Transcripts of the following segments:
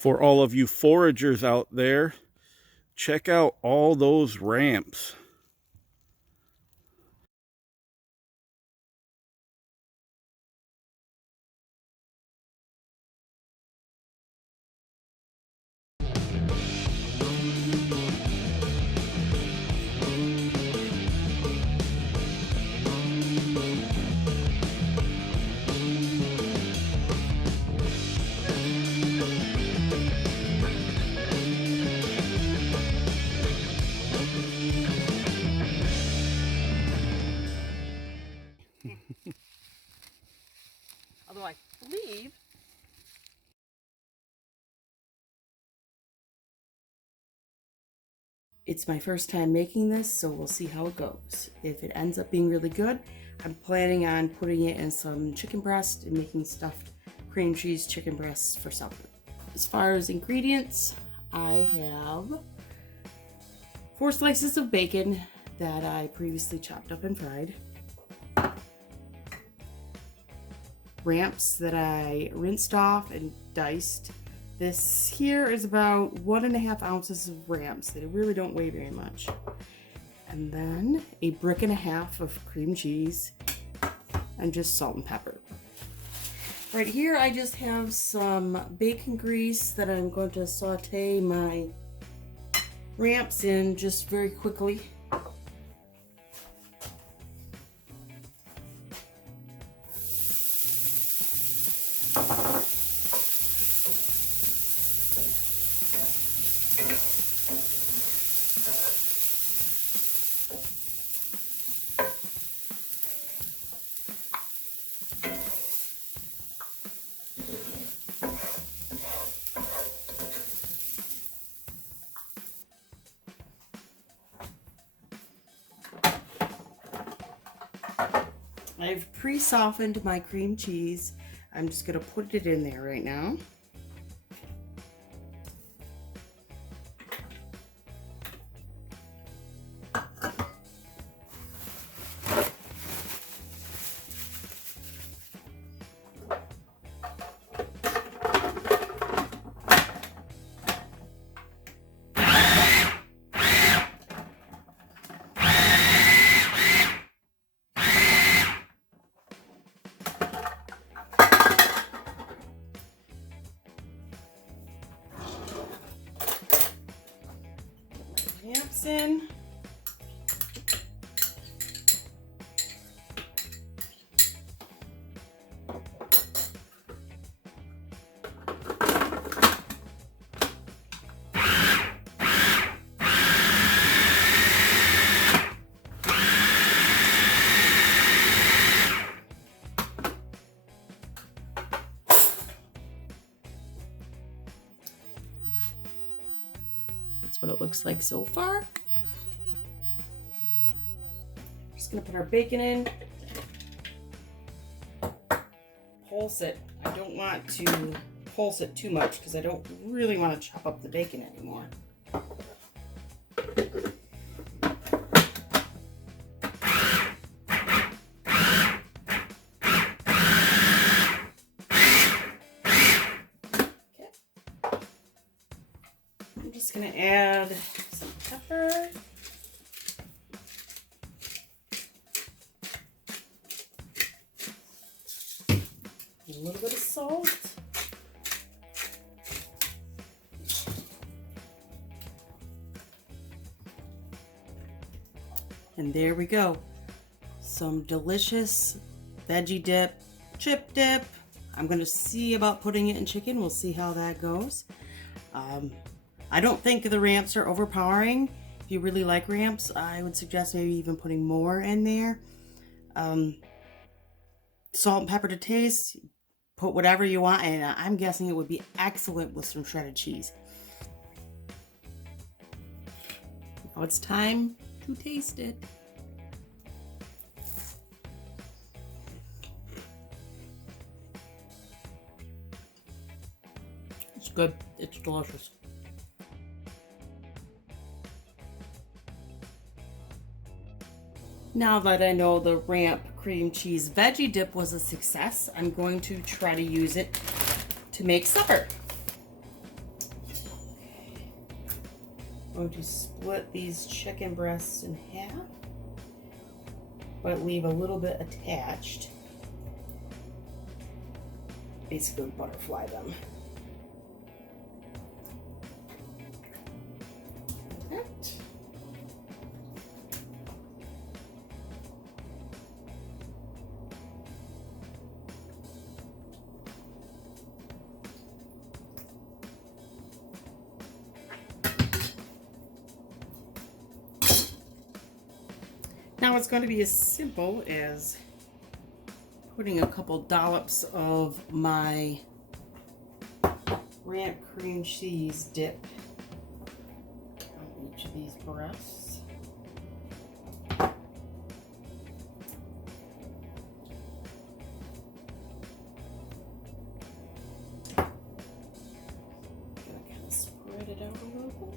For all of you foragers out there, check out all those ramps. Although I believe it's my first time making this, so we'll see how it goes. If it ends up being really good, I'm planning on putting it in some chicken breast and making stuffed cream cheese chicken breasts for supper. As far as ingredients, I have 4 slices of bacon that I previously chopped up and fried, ramps that I rinsed off and diced. This here is about 1.5 ounces of ramps. They really don't weigh very much. And then a brick and a half of cream cheese and just salt and pepper. Right here I just have some bacon grease that I'm going to saute my ramps in just very quickly. I've pre-softened my cream cheese. I'm just going to put it in there right now. Ramps in. That's what it looks like so far. Just gonna put our bacon in. Pulse it. I don't want to pulse it too much because I don't really want to chop up the bacon anymore. I'm just gonna add some pepper. A little bit of salt. And there we go. Some delicious veggie dip, chip dip. I'm gonna see about putting it in chicken. We'll see how that goes. I don't think the ramps are overpowering. If you really like ramps, I would suggest maybe even putting more in there. Salt and pepper to taste. Put whatever you want, and I'm guessing it would be excellent with some shredded cheese. Now it's time to taste it. It's good. It's delicious. Now that I know the ramp cream cheese veggie dip was a success, I'm going to try to use it to make supper. going to split these chicken breasts in half, but leave a little bit attached. Basically butterfly them. Perfect. Now it's going to be as simple as putting a couple dollops of my ramp cream cheese dip on each of these breasts. I'm gonna kind of spread it out a little bit.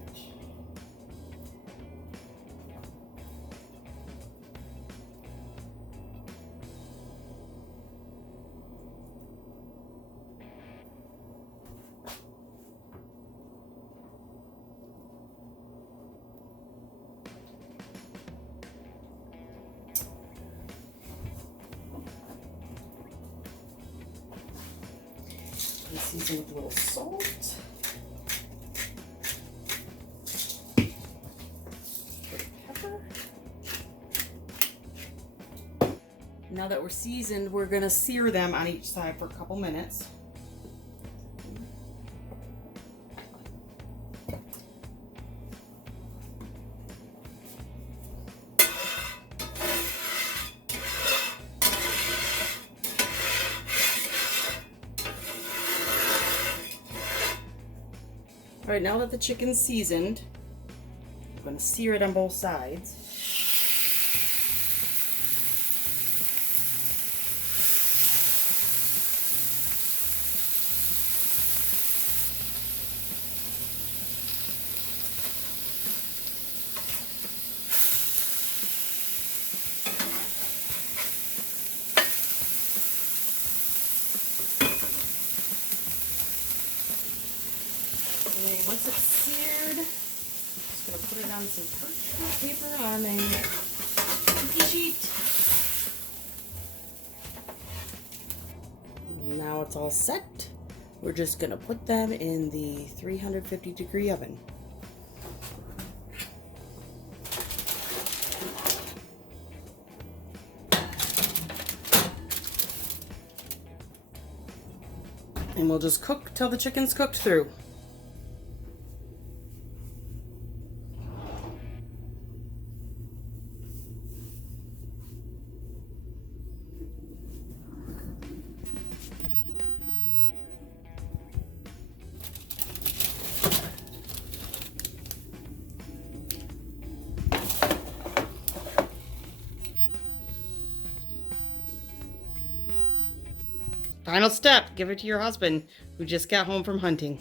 Season with a little salt. Pepper. Now that we're seasoned, we're going to sear them on each side for a couple minutes. All right, now that the chicken's seasoned, I'm going to sear it on both sides. And once it's seared, I'm just going to put it on some parchment paper on a cookie sheet. Now it's all set. We're just going to put them in the 350-degree oven. And we'll just cook till the chicken's cooked through. Final step, give it to your husband who just got home from hunting.